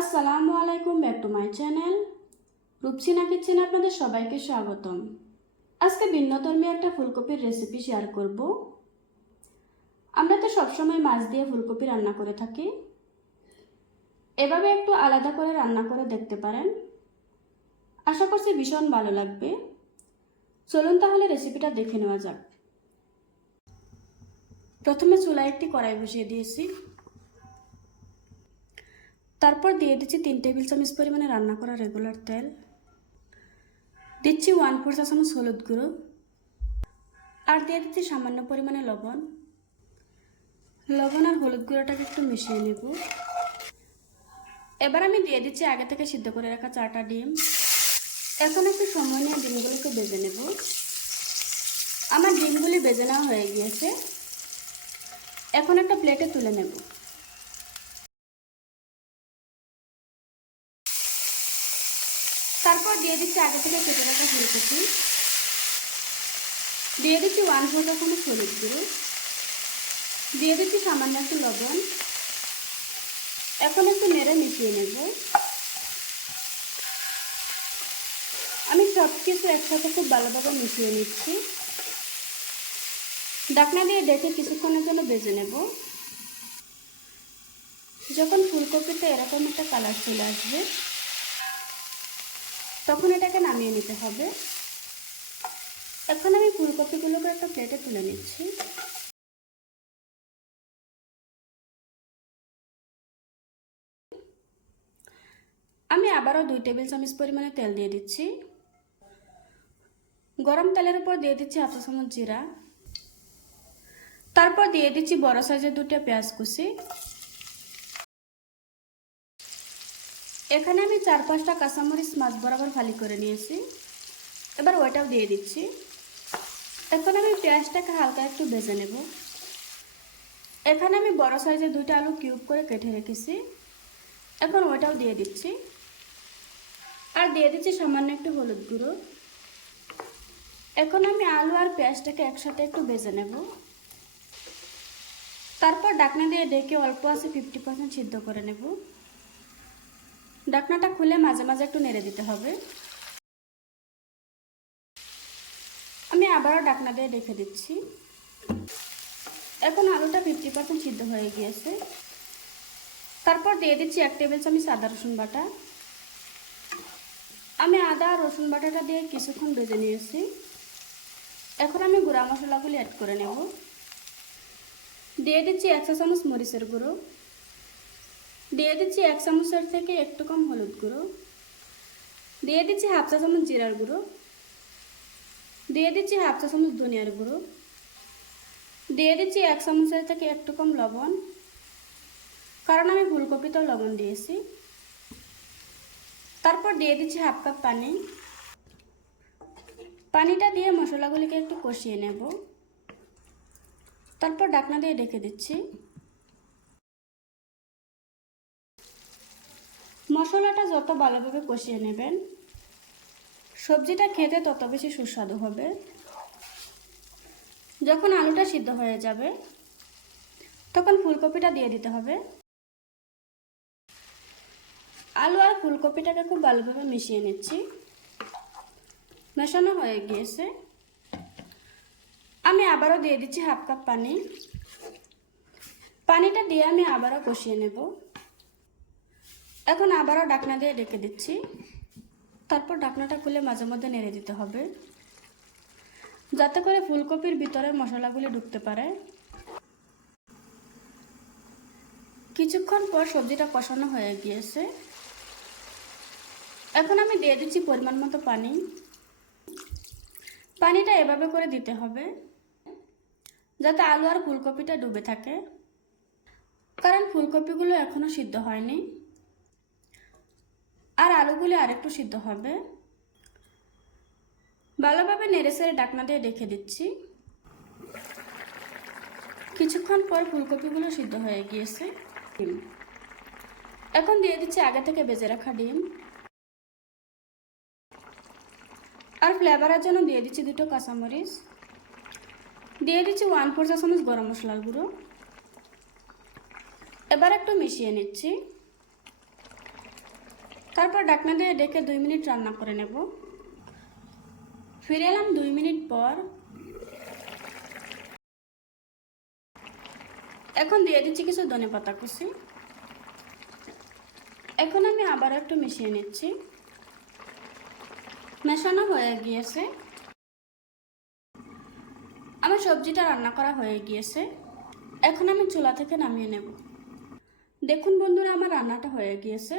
আসসালামু আলাইকুম, back to my channel. Rupsina কিচেনে আপনাদের সবাইকে স্বাগতম। আজকে ভিন্নধর্মী একটা ফুলকপির রেসিপি শেয়ার করব। আমরা তো সবসময় মাছ দিয়ে ফুলকপি রান্না করে থাকি। এভাবে একটু আলাদা করে রান্না করে দেখতে পারেন। আশা করছি ভীষণ ভালো লাগবে। চলুন তাহলে রেসিপিটা দেখে নেওয়া যাক। প্রথমে চুলায় একটি কড়াই বসিয়ে দিয়েছি। তারপর দিয়ে দিচ্ছি তিন টেবিল চামচ পরিমাণে রান্না করা রেগুলার তেল। দিচ্ছি ওয়ান ফোর চা চামচ হলুদ গুঁড়ো। আর দিয়ে দিচ্ছি সামান্য পরিমাণে লবণ। লবণ আর হলুদ গুঁড়োটাকে একটু মিশিয়ে নেব। এবার আমি দিয়ে দিচ্ছি আগে থেকে সিদ্ধ করে রাখা চারটা ডিম। এখন একটু সময় নিয়ে ডিমগুলোকে বেজে নেব। আমার ডিমগুলি বেজে নেওয়া হয়ে গিয়েছে। এখন একটা প্লেটে তুলে নেব তারপর দিয়ে দিচ্ছি, আগে থেকে কেটে রাখা ফুলকপি দিয়ে দিচ্ছি ওয়ান ফোর চামচ হলুদ গুঁড়ো। দিয়ে দিচ্ছি সামান্য একটু লবণ। এখন একটু নেড়ে মিশিয়ে নেব। আমি সব কিছু একসাথে খুব ভালোভাবে মিশিয়ে নিচ্ছি। ডাকনা দিয়ে ডেকে কিছুক্ষণের জন্য বেজে নেব। যখন ফুলকপিতে এরকম একটা কালার চলে আসবে তখন এটাকে নামিয়ে নিতে হবে। এখন আমি ফুলকপিগুলোকে একটা প্লেটে তুলে নিচ্ছি। আমি আবারও দুই টেবিল চামচ পরিমাণে তেল দিয়ে দিচ্ছি। গরম তেলের উপর দিয়ে দিচ্ছি হাফ চামচ জিরা। তারপর দিয়ে দিচ্ছি বড় সাইজের দুটো পেঁয়াজ কুচি। এখানে আমি চার পাঁচটা কাঁচামরিচ মাছ বরাবর ফালি করে নিয়েছি। এবার ওইটাও দিয়ে দিচ্ছি। এখন আমি পেঁয়াজটাকে হালকা একটু ভেজে নেব। এখানে আমি বড় সাইজের দুইটা আলু কিউব করে কেটে রেখেছি। এখন ওইটাও দিয়ে দিচ্ছি। আর দিয়ে দিচ্ছি সামান্য একটু হলুদ গুঁড়ো। এখন আমি আলু আর পেঁয়াজটাকে একসাথে একটু ভেজে নেব। তারপর ডাকনা দিয়ে ডেকে অল্প আছে ফিফটি পার্সেন্ট সিদ্ধ করে নেব। ডাকনাটা খুলে মাঝে মাঝে একটু নেড়ে দিতে হবে। আমি আবারও ডাকনা দিয়ে রেখে দিচ্ছি। এখন আলুটা ফিফটি পার্সেন্ট সিদ্ধ হয়ে গিয়েছে। তারপর দিয়ে দিচ্ছি এক টেবিল চামচ আদা রসুন বাটা। আমি আদা রসুন বাটাটা দিয়ে কিছুক্ষণ ভেজে নিয়েছি। এখন আমি গুঁড়া মশলাগুলি অ্যাড করে নেব। দিয়ে দিচ্ছি একশো চামচ মরিচের গুঁড়ো। দিয়ে দিচ্ছি এক চামচের থেকে একটু কম হলুদ গুঁড়ো। দিয়ে দিচ্ছি হাফ চা চামচ জিরার গুঁড়ো। দিয়ে দিচ্ছি হাফ চা চামচ ধনিয়ার গুঁড়ো। দিয়ে দিচ্ছি এক চামচের থেকে একটু কম লবণ। কারণ আমি ফুলকপিতেও লবণ দিয়েছি। তারপর দিয়ে দিচ্ছি হাফ কাপ পানি। পানিটা দিয়ে মশলাগুলিকে একটু কষিয়ে নেব। তারপর ডাকনা দিয়ে ডেকে দিচ্ছি। মশলাটা যত ভালোভাবে কষিয়ে নেবেন, সবজিটা খেতে তত বেশি সুস্বাদু হবে। যখন আলুটা সিদ্ধ হয়ে যাবে, তখন ফুলকপিটা দিয়ে দিতে হবে। আলু আর ফুলকপিটাকে খুব ভালোভাবে মিশিয়ে নিচ্ছি। মেশানো হয়ে গিয়েছে। আমি আবারও দিয়ে দিচ্ছি হাফ কাপ পানি। পানিটা দিয়ে আমি আবারও কষিয়ে নেব। এখন আবারও ডাকনা দিয়ে ডেকে দিচ্ছি। তারপর ডাকনাটা খুলে মাঝে মধ্যে নেড়ে দিতে হবে। যাতে করে ফুলকপির ভিতরে মশলাগুলি ঢুকতে পারে। কিছুক্ষণ পর সবজিটা কষানো হয়ে গিয়েছে। এখন আমি দিয়ে দিচ্ছি পরিমাণ মতো পানি। পানিটা এভাবে করে দিতে হবে, যাতে আলু আর ফুলকপিটা ডুবে থাকে। কারণ ফুলকপিগুলো এখনও সিদ্ধ হয়নি। আর আলুগুলি আরেকটু সিদ্ধ হবে। ভালোভাবে নেড়ে সেড়ে ডাকনা দিয়ে রেখে দিচ্ছি। কিছুক্ষণ পর ফুলকপিগুলো সিদ্ধ হয়ে গিয়েছে। ডিম এখন দিয়ে দিচ্ছি আগে থেকে বেজে রাখা ডিম। আর ফ্লেভারের জন্য দিয়ে দিচ্ছি দুটো কাঁচামরিচ। দিয়ে দিচ্ছি ওয়ান ফোর চা চামচ গরম মশলার গুঁড়ো। এবার একটু মিশিয়ে নিচ্ছি। তারপর ডাকনা দিয়ে ডেকে দুই মিনিট রান্না করে নেব। ফিরে এলাম দুই মিনিট পর। এখন দিয়ে দিচ্ছি কিছু ধনে পাতা কুচি। এখন আমি আবার একটু মিশিয়ে নিচ্ছি। মেশানো হয়ে গিয়েছে। আমার সবজিটা রান্না করা হয়ে গিয়েছে। এখন আমি চুলা থেকে নামিয়ে নেব। দেখুন বন্ধুরা, আমার রান্নাটা হয়ে গিয়েছে।